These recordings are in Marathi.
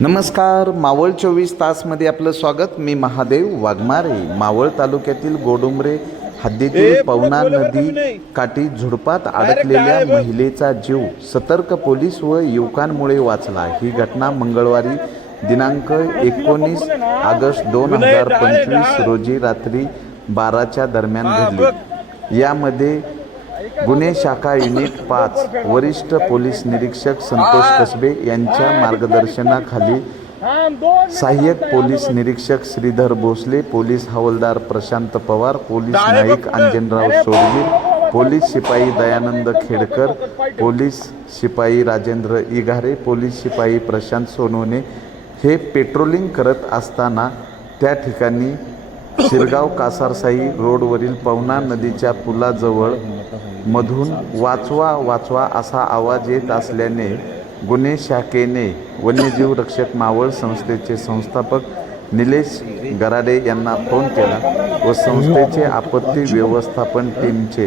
नमस्कार मावळ चोवीस तासमध्ये आपलं स्वागत. मी महादेव वाघमारे मावळ तालुक्यातील गोडुंबरे हद्दीतील पवना नदी काठी झुडपात अडकलेल्या महिलेचा जीव सतर्क पोलीस व युवकांमुळे वाचला. ही घटना मंगळवारी दिनांक एकोणीस ऑगस्ट दोन हजार पंचवीस रोजी रात्री बाराच्या दरम्यान घडली. यामध्ये गुन्हे शाखा युनिट पाच वरिष्ठ पोलीस निरीक्षक संतोष कसबे यांच्या मार्गदर्शनाखाली सहाय्यक पोलीस निरीक्षक श्रीधर भोसले पोलीस हवालदार प्रशांत पवार पोलीस नाईक अंजनराव सोडवीर पोलीस शिपाई दयानंद खेडकर पोलीस शिपाई राजेंद्र इघारे पोलीस शिपाई प्रशांत सोनवणे हे पेट्रोलिंग करत असताना त्या ठिकाणी शिरगाव कासारसाई रोडवरील पवना नदीच्या पुलाजवळ मधून वाचवा वाचवा असा आवाज येत असल्याने गुन्हे शाखेने वन्यजीव रक्षक मावळ संस्थेचे संस्थापक निलेश गराडे यांना फोन केला व संस्थेचे आपत्ती व्यवस्थापन टीमचे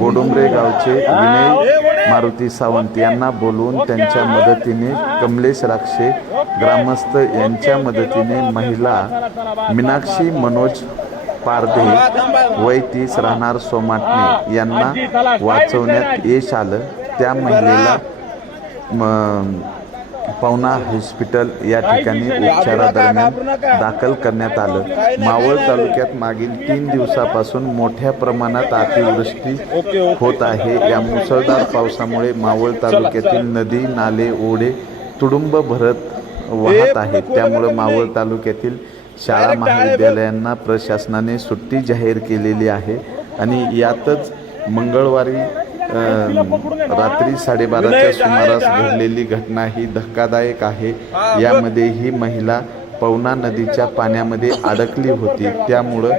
गोडुंबरे गावचे विनय मारुती सावंत यांना बोलवून त्यांच्या मदतीने कमलेश राक्षे ग्रामस्थ यांच्या मदतीने महिला मीनाक्षी मनोज पारधे वय तीस राहणार सोमाटणे यांना वाचवण्यात यश आलं. त्या महिलेला म- पवना हॉस्पिटल या ठिकाणी उपचारादरम्यान दाखल करण्यात आलं. मावळ तालुक्यात मागील तीन दिवसापासून मोठ्या प्रमाणात अतिवृष्टी होत आहे. या मुसळधार पावसामुळे मावळ तालुक्यातील नदी नाले ओढे तुडुंब भरत वाहत आहेत. त्यामुळे मावळ तालुक्यातील शाळा महाविद्यालयांना प्रशासनाने सुट्टी जाहीर केलेली आहे. आणि यातच मंगळवारी रात्री साडेबाराच्या सुमारास घडलेली घटना ही धक्कादायक आहे. यामध्ये ही महिला पवना नदीच्या पाण्यामध्ये अडकली होती. त्यामुळं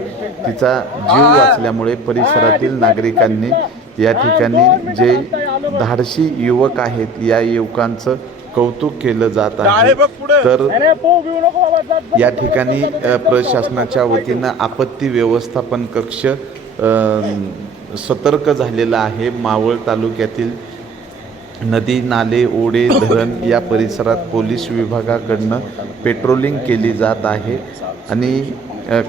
तिचा जीव वाचल्यामुळे परिसरातील नागरिकांनी या ठिकाणी जे धाडशी युवक आहेत या युवकांचं कौतुक केलं जात आहे. तर या ठिकाणी प्रशासनाच्या वतीनं आपत्ती व्यवस्थापन कक्ष सतर्क झालेला आहे मावळ तालुक्यातील नदी नाले ओढे धरण या परिसरात पोलीस विभागाकडनं पेट्रोलिंग केली जात आहे. आणि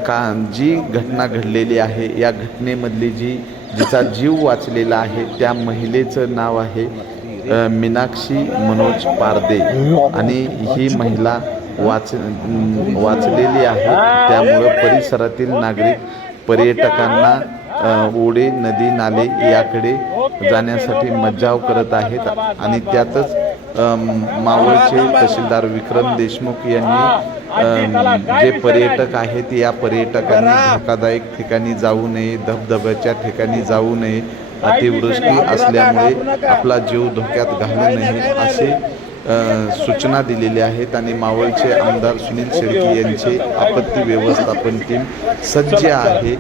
का जी घटना घडलेली आहे या घटनेमधली जी जिचा जीव वाचलेला आहे त्या महिलेचं नाव आहे मीनाक्षी मनोज पारदे आणि ही महिला वाच वाचलेली आहे. त्यामुळं परिसरातील नागरिक पर्यटकांना ओढे नदी नाले याकडे जाण्यासाठी मज्जाव करत आहेत आणि त्यातच मावळचे तहसीलदार विक्रम देशमुख यांनी जे पर्यटक आहेत या पर्यटकांनी धोकादायक ठिकाणी जाऊ नये धबधब्याच्या ठिकाणी जाऊ नये अतिवृष्टी असल्यामुळे आपला जीव धोक्यात घालू नये असे सूचना दिलेल्या आहेत आणि मावळचे आमदार सुनील शेळके यांचे आपत्ती व्यवस्थापन टीम सज्ज आहे.